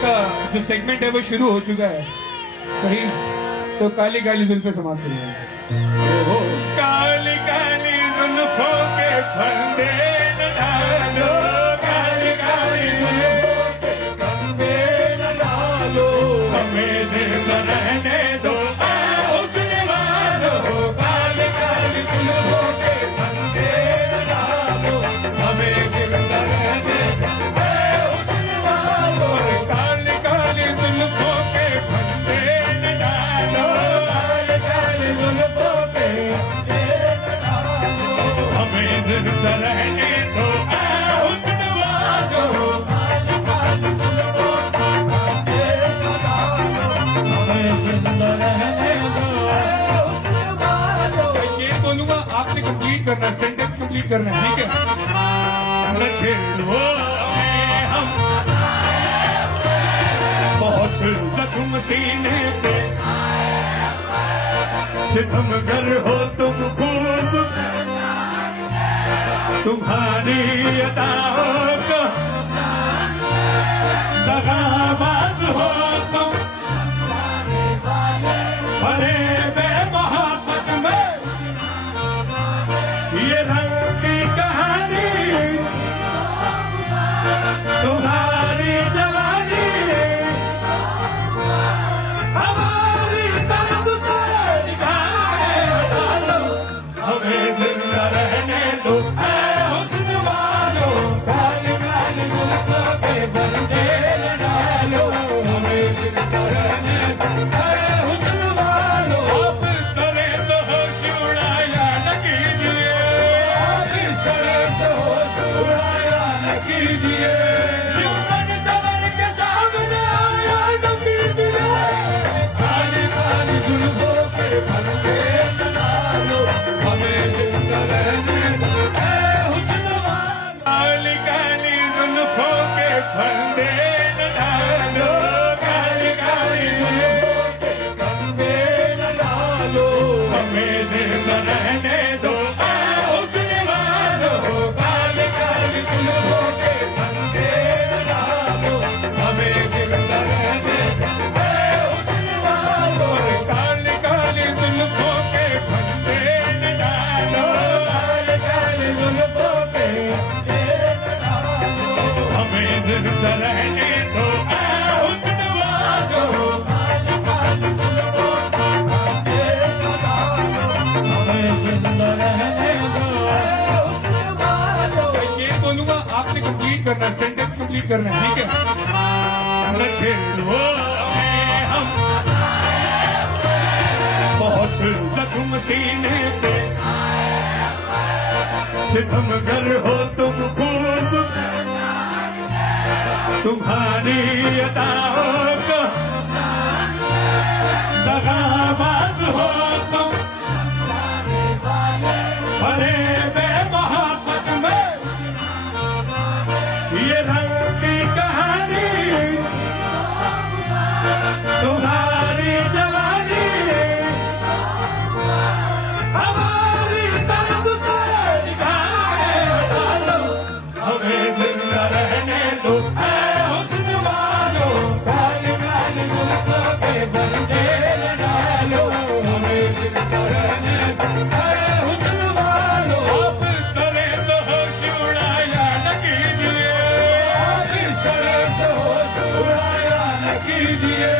का जो सेगमेंट है वो शुरू हो चुका है, सही। तो काली काली जुल्फे समाप्त हो जाएंगे। काली काली जुल्फों के फंदे न डालो, काली काली जुल्फों के फंदे न डालो, हमें जिंदा रहने दो हुस्न वालों, काली काली जुल्फों के फंदे न डालो, हमें जिंदा रहने दो हुस्न वालों, काली काली जुल्फों के फंदे न डालो, काली काली जुल्फों के फंदे न डालो, हमें जिंदा रहने दो हुस्न वालों, काली काली जुल्फों के फंदे न डालो, हमें जिंदा रहने दो हुस्न वालों। मैं शेर बोलूंगा, आपने कंप्लीट करना है, सेंटेंस कंप्लीट करना है, ठीक है। छेड़ो हमें हम बहुत जख्म सीने पे, सितमगर हो तुम खूब, तुम्हारी अदाओं को दगाबाज हो तुम, भरे बेमोहब्बत में ये रंग की कहानी, तुम्हारी जवानी हमारी तरफ से निगाहें हटा दो, हमें जिंदा रहने दो हुस्न वालों, काली काली जुल्फों के फंदे न डालो, हमें जिंदा रहने दो हुस्न वालों। आप इस तरह तो होश उड़ाया न कीजिए, आप इस तरह से होश उड़ाया न कीजिए, जीवन सवर के सामने आया न कीजिए, काली काली जुल्फों के फंदे न डालो, हमें जिंदा रहने दो हुस्न वालों, काली काली जुल्फों के फंदे न डालो, काली काली जुल्फों के फंदे न डालो, हमें जिंदा रहने दो हुस्न वालों, काली काली जुल्फों के फंदे न डालो, हमें जिंदा रहने दो हुस्न वालों, काली काली जुल्फों के फंदे न डालो, काली काली जुल्फों के फंदे न डालो, हमें जिंदा रहने दो हुस्न वालों, काली काली जुल्फों के फंदे न डालो, हमें जिंदा रहने दो हुस्न वालों। मैं शेर बोलूंगा, आपने कंप्लीट करना है, सेंटेंस कंप्लीट करना है, ठीक है। छेड़ो हमें हम बहुत जख्म सीने पे, सितमगर हो तुम खूब, तुम्हारी अदाओं को दगाबाज हो तुम, भरे बेमोहब्बत में ये रंग की कहानी, तुम्हारी जवानी हमारी तरफ से निगाहें हटा दो, हमें जिंदा रहने दो हुस्न वालों, काली काली जुल्फों के फंदे न डालो, हमें जिंदा रहने दो हुस्न वालों। आप इस तरह तो होश उड़ाया न कीजिए, आप इस तरह से होश उड़ाया न कीजिए,